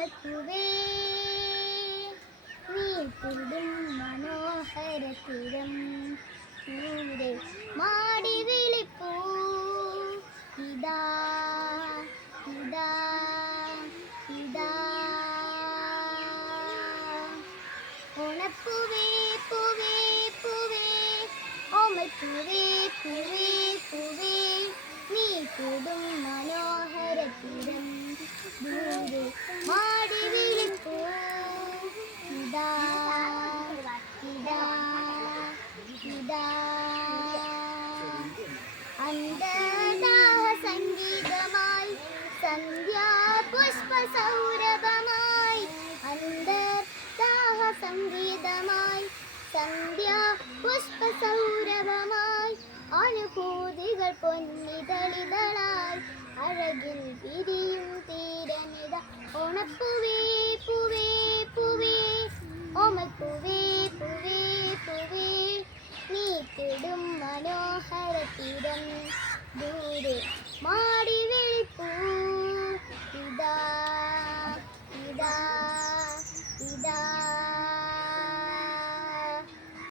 ഓമത്തുവേ നീട്ടിടും മനോഹരത്തിരം ദൂരെ മാടി വിളിപ്പൂ ഇതാ ഇതാ ഇതാ ഓണപ്പൂവേ പൂവേ പൂവേ ഓമത്തുവേ പൂവേ പൂവേ നീട്ടിടും മനോഹരത്തിരം ദൂരെ മാടി വിളിപ്പൂ ഇതാ ഇതാ ഇതാ അന്തർദാഹ സംഗീതമായി സന്ധ്യാ പുഷ്പ സൗരഭമായി അന്തർദാഹ സംഗീതമായി സന്ധ്യാ പുഷ്പ സൗരഭമായി അനുഭൂതികൾ പൊന്നിതളിതളായി അഴകിൽ വിരിയും തീരനിത ഓണപ്പൂവേ പൂവേ പൂവേ ഓമപ്പൂവേ പൂവേ പൂവേ നീട്ടിടും മനോഹര തീരം ദൂരെ മാടി